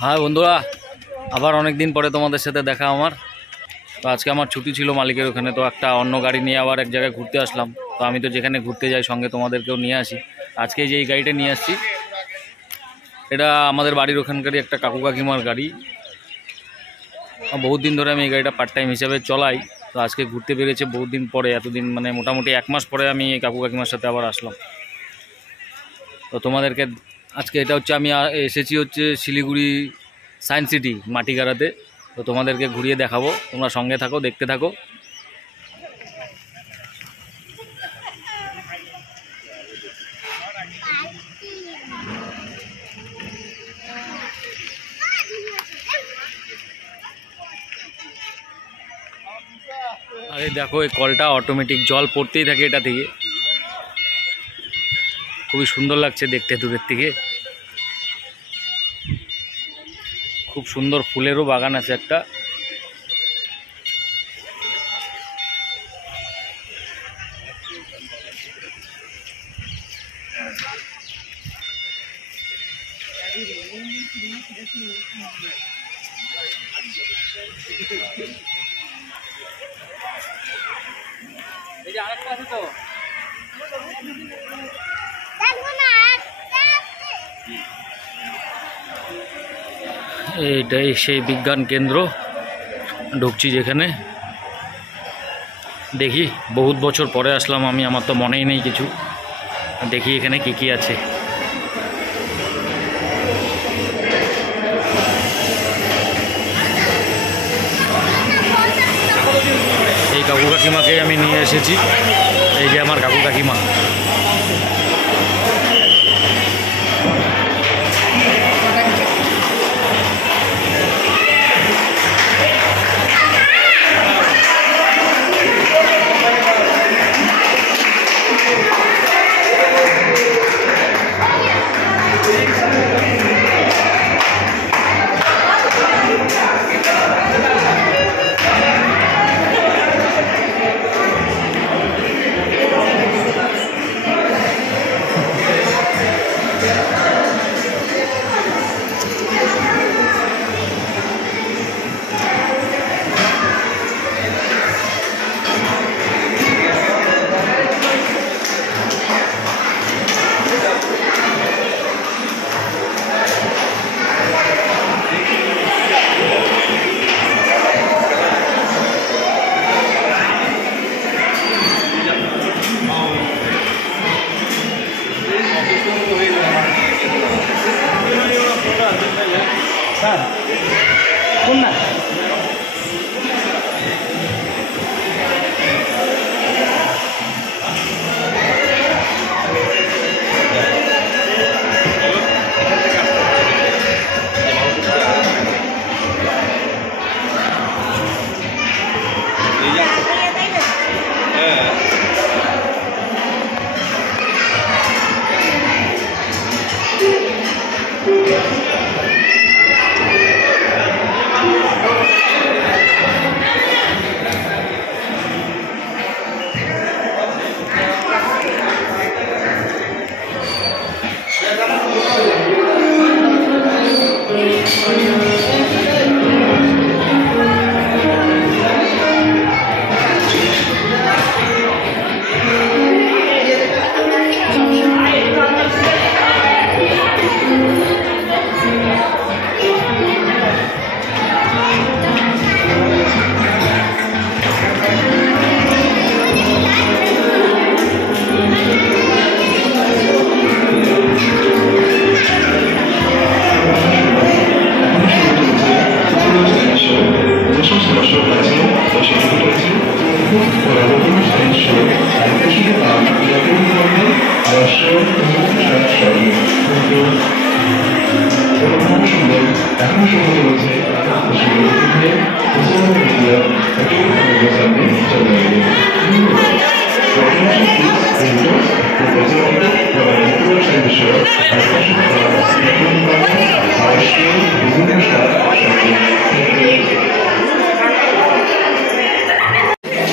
হ্যাঁ বন্ধুরা, আবার অনেক দিন পরে তোমাদের সাথে দেখা আমার। তো আজকে আমার ছুটি ছিল মালিকের ওখানে, তো একটা অন্য গাড়ি নিয়ে আবার এক জায়গায় ঘুরতে আসলাম। তো আমি তো যেখানে ঘুরতে যাই সঙ্গে তোমাদেরকেও নিয়ে আসি। আজকে যে এই গাড়িটা নিয়ে আসছি, এটা আমাদের বাড়ির ওখানকারই একটা কাকু কাকিমার গাড়ি। বহুত দিন ধরে আমি এই গাড়িটা পার্ট টাইম হিসেবে চলাই। তো আজকে ঘুরতে বেরিয়েছে বহুত দিন পরে, এতদিন মানে মোটামুটি 1 মাস পরে আমি এই কাকু কাকিমার সাথে আবার আসলাম। তো তোমাদেরকে আজকে এটা হচ্ছে আমি এসেছি হচ্ছে শিলিগুড়ি সায়েন্স সিটি মাটিগাড়াতে। তো তোমাদেরকে ঘুরিয়ে দেখাবো, তোমরা সঙ্গে থাকো, দেখতে থাকো। আরে দেখো, এই কলটা অটোমেটিক, জল পড়তেই থাকে এটা থেকে। খুবই সুন্দর লাগছে দেখতে দূরের থেকে। খুব সুন্দর ফুলেরও বাগান আছে একটা। এইটাই সেই বিজ্ঞান কেন্দ্র, ঢুকছি যেখানে। দেখি, বহুত বছর পরে আসলাম আমি, আমার তো মনেই নেই কিছু। দেখি এখানে কি কি আছে। এই কাকু কাকিমাকে আমি নিয়ে এসেছি। এই যে আমার কাকু কাকিমা।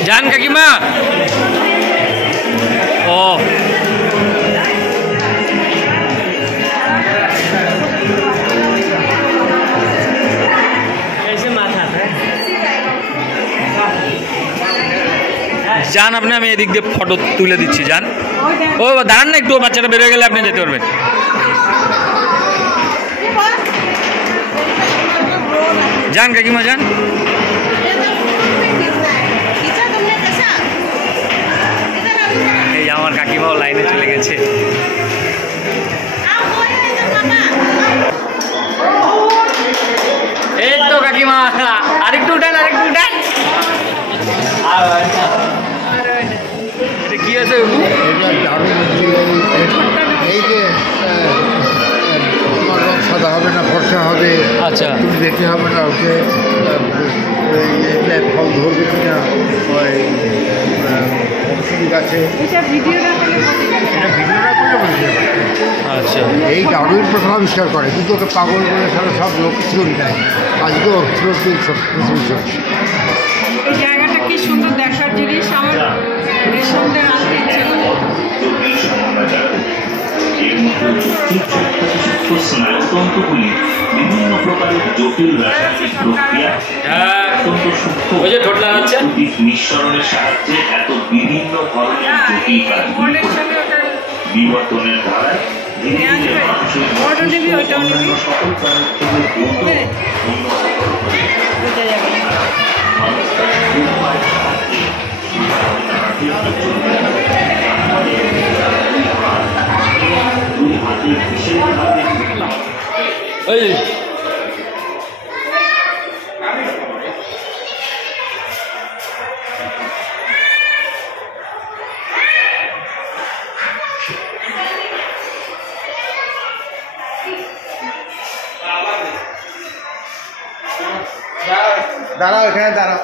যান কাকিমা। ও যান আপনি, আমি এদিক দিয়ে ফটো তুলে দিচ্ছি, যান। ও দাঁড়ান না একটু, বাচ্চাটা বেরোয় গেলে আপনি যেতে পারবেন। যান কাকিমা যান। এই আমার কাকিমাও লাইনে চলে গেছে। এই তো কাকিমা, আরেকটু উঠান, আরেকটু উঠান। কি আছে এই যে তোমার রং সাদা হবে না ফর্সা হবে, আচ্ছা তুমি দেখতে হবে না ওকে ফল ধরবে কিনা ওই গাছে, এটা ভিডিওটা করলে বলতে পারে। আচ্ছা এই দারুণ প্রথম আবিষ্কার করে, কিন্তু ওকে পাগল করে সারা সব লোক থিওরি দেয়। আজকেও থিওরি সব এই জায়গাটা কি সুন্দর দেখার জিনিস, আমার রেশমদের আনতে ইচ্ছে করে। স্নায়ুতন্ত্রগুলি বিভিন্ন প্রকারের জটিল রাসায়নিক প্রক্রিয়া অত্যন্ত সূক্ষ্ম নিঃসরণের সাহায্যে এত বিভিন্ন ধরনের জটিল কাজগুলি বিবর্তনের ধারায় ধীরে ধীরে মানুষের সকল প্রাণীর থেকে এই দাঁড়াও, এখানে দাঁড়াও।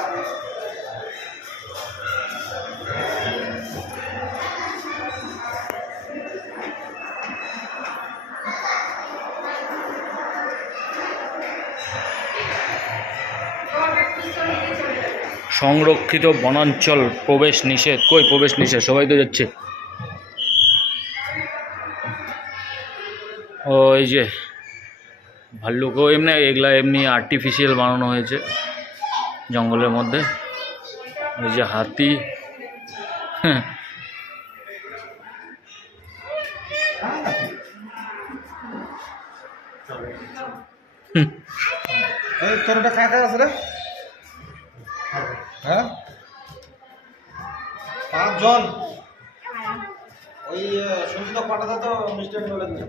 সংরক্ষিত বনাঞ্চল প্রবেশ নিষেধ। কই প্রবেশ নিষেধ? সবাই তো যাচ্ছে। ও এই যে ভাল্লুকও এমনি, এগুলা এমনি আর্টিফিশিয়াল বানানো হয়েছে জঙ্গলের মধ্যে। এই যে হাতি, তোরটা কাকা আছে রে? হ্যাঁ 5 জন। ওই সঞ্চিত পাঠাতে তো মিস্টার বলে দিন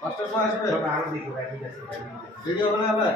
5টার সময় আসবে। আরো দেখো ভিডিও বানাবে।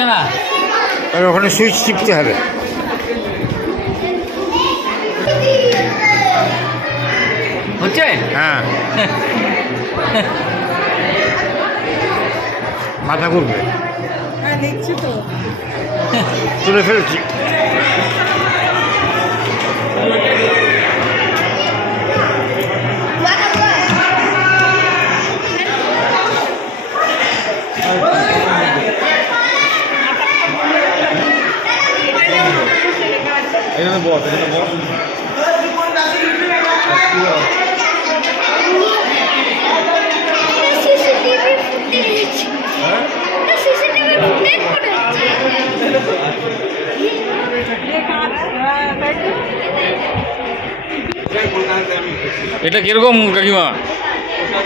হচ্ছে না? আর ওখানে সুইচ টিপতে হবে। হচ্ছে? হ্যাঁ, মাথা ঘুরবে। হ্যাঁ দেখছি তো। তুলে ফেলেছি। এটা কিরকম কাকিমা?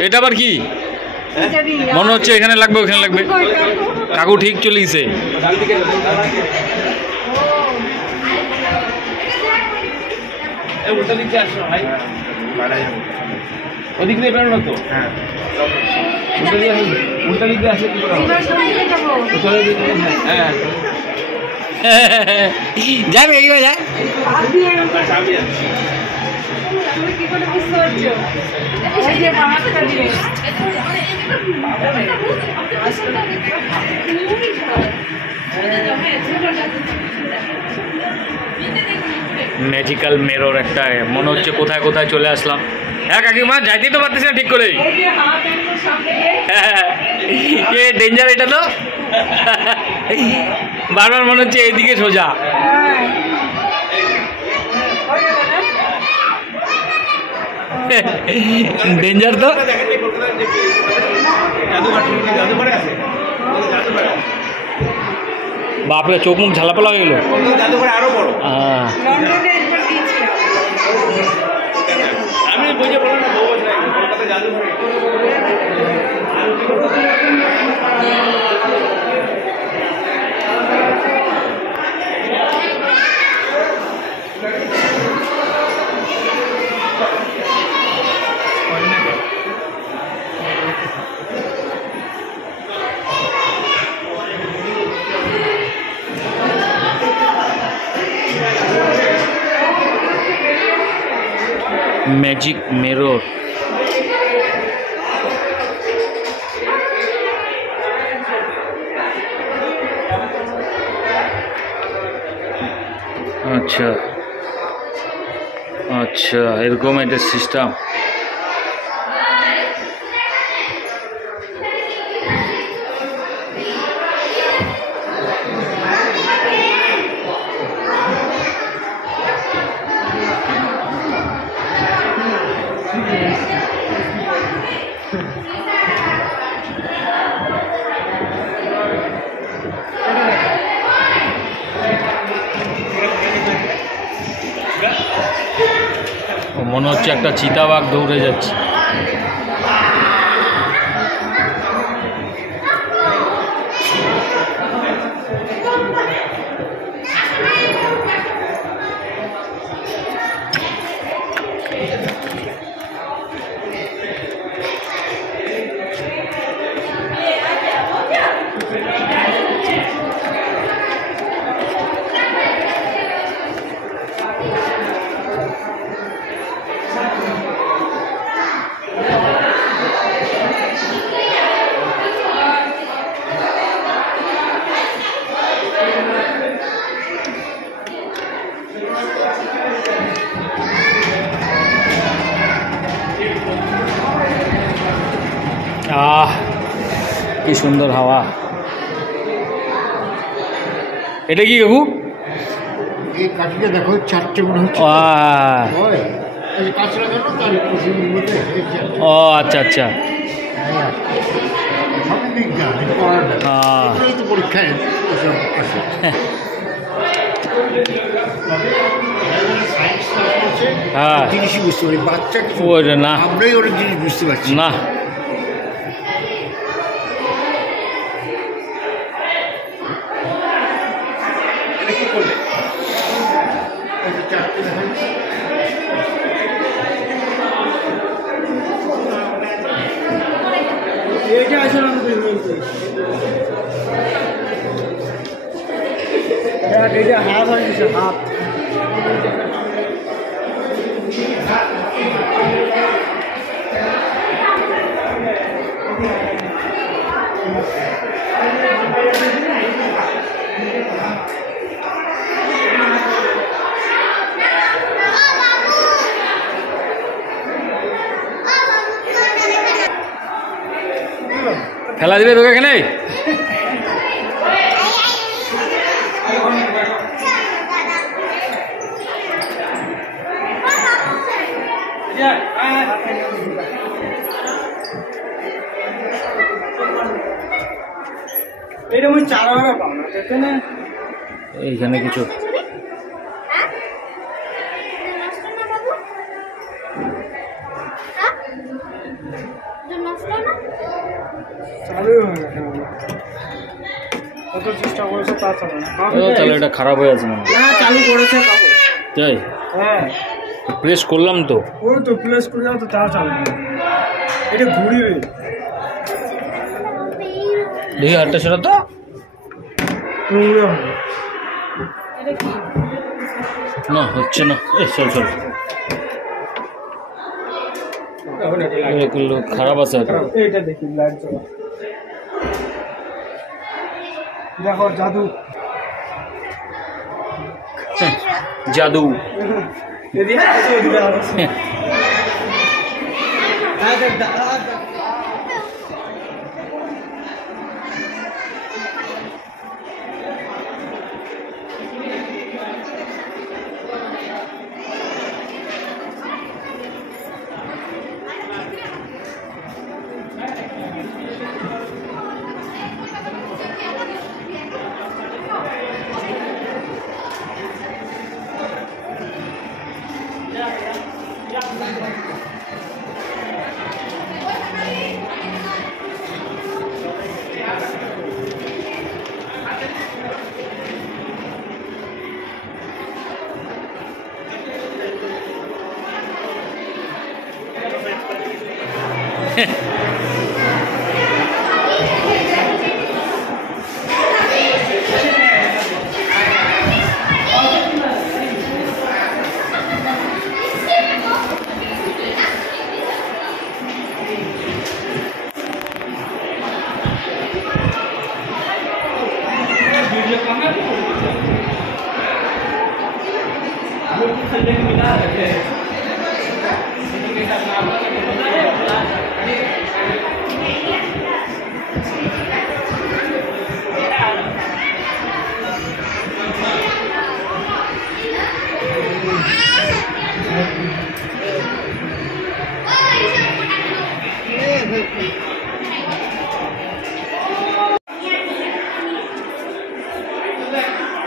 এটা আবার কি মনে হচ্ছে? এখানে লাগবে ওখানে লাগবে। কাকু ঠিক চলে গেছে। ওদিক দিয়ে বেরোনো তো। হ্যাঁ, উল্টা দিক দিয়ে আসে। যাবে এগিয়ে যায়। কি করে বুঝতে পারছো? এই যে বাহাতটা দিয়ে ম্যাজিক্যাল মেরর একটা মনে হচ্ছে কোথায় কোথায় চলে আসলাম। হ্যাঁ কাকিমা, যাইতেই তো পারতেছি না ঠিক করে। কে ডেঞ্জার এটা তো। বারবার মনে হচ্ছে এইদিকে সোজা। ডেঞ্জার তো। বাপরে, চোখ মুখ ঝালাপালা হয়ে গেল। আমি বুঝে বললাম না, বহু বছর আগে কলকাতা জাদুঘরে। ম্যাজিক মেরর। আচ্ছা আচ্ছা, এরকম একটা সিস্টেম। মনে হচ্ছে একটা চিতাবাঘ দৌড়ে যাচ্ছে। আহ, কি সুন্দর হাওয়া। এটা কি কাকু? এই কাঠিটা দেখো, চারটে মনে হচ্ছে। ও আচ্ছা আচ্ছা। পরীক্ষায় হ্যাঁ, জিনিসই বুঝতে পারি, বাচ্চা না, আমরাই অনেক জিনিস বুঝতে পারছি না। হাত হয়ে গেছে হাত। খেলা দিবে তোকে এখানে? এইখানে কিছু চেষ্টা করেছে তা চলে না। তাহলে এটা খারাপ হয়ে আছে না? চালু করেছে তাই হ্যাঁ প্রেস করলাম তো, ওই তো প্লেস করে যাও তো তা চালু এটা ঘুরিয়ে দেখি আটটা সেটা তো না হচ্ছে না। চল চল এগুলো খারাপ আছে আর কি। এইটা দেখি লাইট জ্বলা দেখো জাদু জাদু এদিকে আছে এদিকে আছে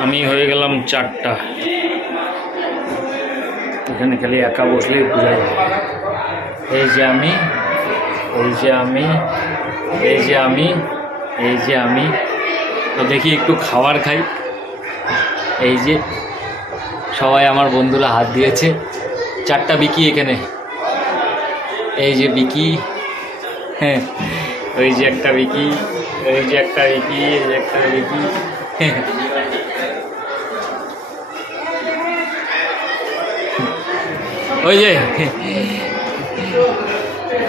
আমি হয়ে গেলাম 4টা। এখানে খালি একা বসলেই বোঝা যায়। এই যে আমি, এই যে আমি, এই যে আমি, এই যে আমি। তো দেখি একটু খাবার খাই। এই যে সবাই আমার বন্ধুরা হাত দিয়েছে। 4টা বিকি এখানে। এই যে বিকি, হ্যাঁ ওই যে একটা বিকি, এই যে একটা বিকি, এই যে একটা বিকি। ওই যে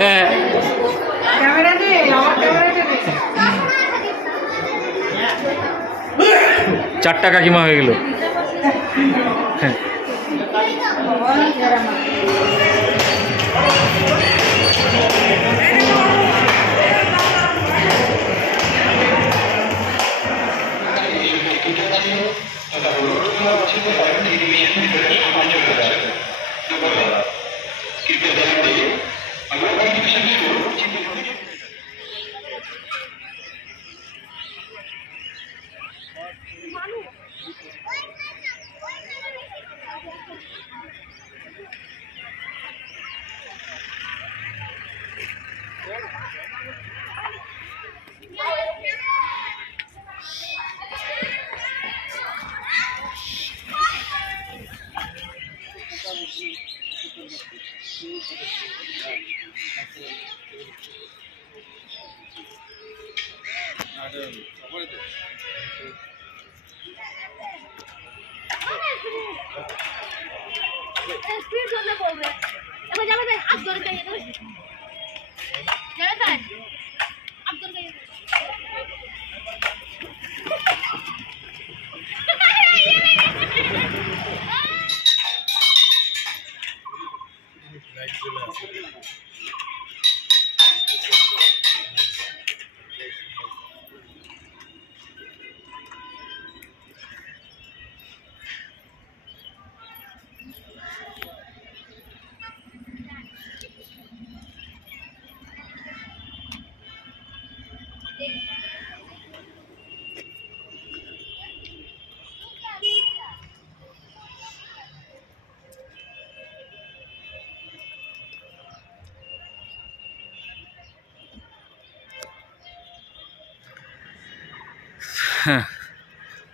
হ্যাঁ ক্যামেরা দে, আমার ক্যামেরাটা দে। 4টা কাকিমা হয়ে গেল। হ্যাঁ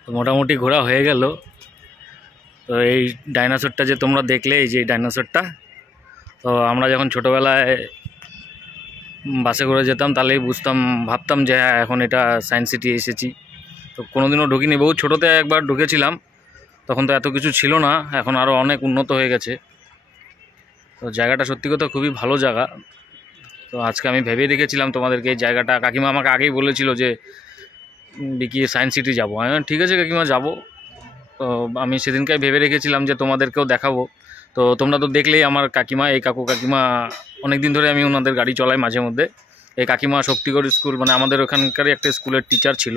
তো মোটামুটি ঘোরা হয়ে গেল। তো এই ডাইনোসরটা যে তোমরা দেখলে, এই যে ডাইনোসরটা, তো আমরা যখন ছোটোবেলায় বাসে করে যেতাম তাহলেই বুঝতাম, ভাবতাম যে হ্যাঁ এখন এটা সায়েন্স সিটি এসেছি। তো কোনোদিনও ঢুকিনি, বহু ছোটোতে একবার ঢুকেছিলাম, তখন তো এত কিছু ছিল না, এখন আরও অনেক উন্নত হয়ে গেছে। তো জায়গাটা সত্যি কথা খুবই ভালো জায়গা। তো আজকে আমি ভেবে রেখেছিলাম তোমাদেরকে এই জায়গাটা, কাকিমা আমাকে আগেই বলেছিল যে বিকি সায়েন্স সিটি যাবো। আমি বললাম, ঠিক আছে কাকিমা যাবো। তো আমি সেদিনকে ভেবে রেখেছিলাম যে তোমাদেরকেও দেখাবো। তো তোমরা তো দেখলেই আমার কাকিমা, এই কাকিমা অনেক দিন ধরে আমি ওনাদের গাড়ি চলাই মাঝে মধ্যে। এই কাকিমা শক্তিগড় স্কুল, মানে আমাদের ওখানকারই একটা স্কুলের টিচার ছিল,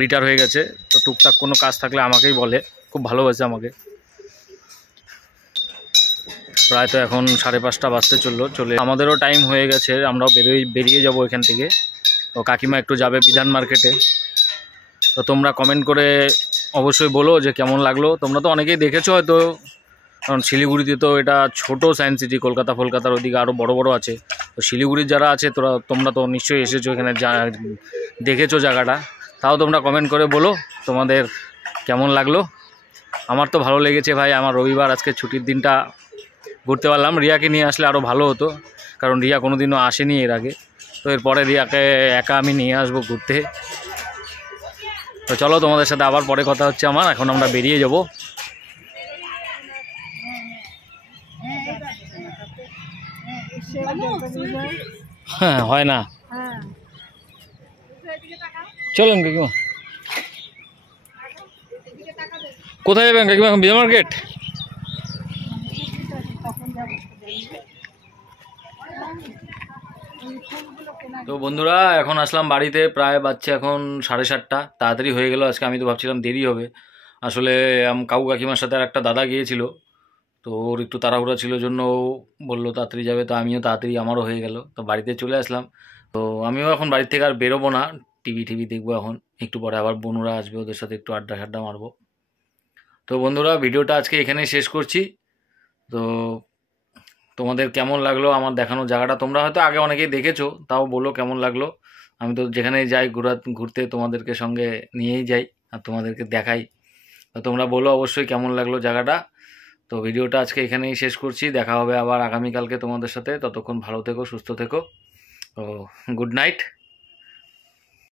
রিটায়ার হয়ে গেছে। তো টুকটাক কোনো কাজ থাকলে আমাকেই বলে, খুব ভালোবাসে আমাকে। প্রায় তো এখন 5:30 বাজতে চলে আমাদেরও টাইম হয়ে গেছে, আমরাও বেরিয়ে যাব এখান থেকে। তো কাকিমা একটু যাবে বিধান মার্কেটে। তো তোমরা কমেন্ট করে অবশ্যই বলো যে কেমন লাগলো। তোমরা তো অনেকেই দেখেছো হয়তো, কারণ শিলিগুড়িতে তো এটা ছোট সায়েন্স সিটি, কলকাতার ওদিকে আরও বড় বড় আছে। তো শিলিগুড়ির যারা আছে তোমরা তো নিশ্চয়ই এসেছো এখানে, দেখেছো জায়গাটা। তাও তোমরা কমেন্ট করে বলো তোমাদের কেমন লাগলো। আমার তো ভালো লেগেছে ভাই, আমার রবিবার আজকে ছুটির দিনটা ঘুরতে পারলাম। রিয়াকে নিয়ে আসলে আরও ভালো হতো, কারণ রিয়া কোনোদিনও আসেনি এর আগে। তো এরপরে রিয়াকে একা আমি নিয়ে আসবো ঘুরতে। তো চলো তোমাদের সাথে আবার পরে কথা হচ্ছে আমার, এখন আমরা বেরিয়ে যাব। হ্যাঁ হয় না, চলুন কাকিমা। কোথায় যাবেন কাকিমা এখন? বিধান মার্কেট? তো বন্ধুরা এখন আসলাম বাড়িতে, প্রায় বাচ্চা এখন 7:30। তাড়াতাড়ি হয়ে গেল আজকে, আমি তো ভাবছিলাম দেরি হবে। আসলে কাকু কাকিমার সাথে আর একটা দাদা গিয়েছিল, তো ওর একটু তাড়াহুড়া ছিল জন্য ও বললো তাড়াতাড়ি যাবে। তো আমিও তাড়াতাড়ি, আমারও হয়ে গেল। তো বাড়িতে চলে আসলাম। তো আমিও এখন বাড়ির থেকে আর বেরোবো না, টিভি দেখবো এখন। একটু পরে আবার বনুরা আসবে, ওদের সাথে একটু আড্ডা মারবো। তো বন্ধুরা ভিডিওটা আজকে এখানেই শেষ করছি। তো তোমাদের কেমন লাগলো আমার দেখানো জায়গাটা? তোমরা হয়তো আগে অনেকেই দেখেছো, তাও বলো কেমন লাগলো। আমি তো যেখানেই যাই ঘুরতে তোমাদেরকে সঙ্গে নিয়েই যাই আর তোমাদেরকে দেখাই। তো তোমরা বলো অবশ্যই কেমন লাগলো জায়গাটা। তো ভিডিওটা আজকে এখানেই শেষ করছি, দেখা হবে আবার আগামীকালকে তোমাদের সাথে। ততক্ষণ ভালো থেকো, সুস্থ থেকো। তো গুড নাইট।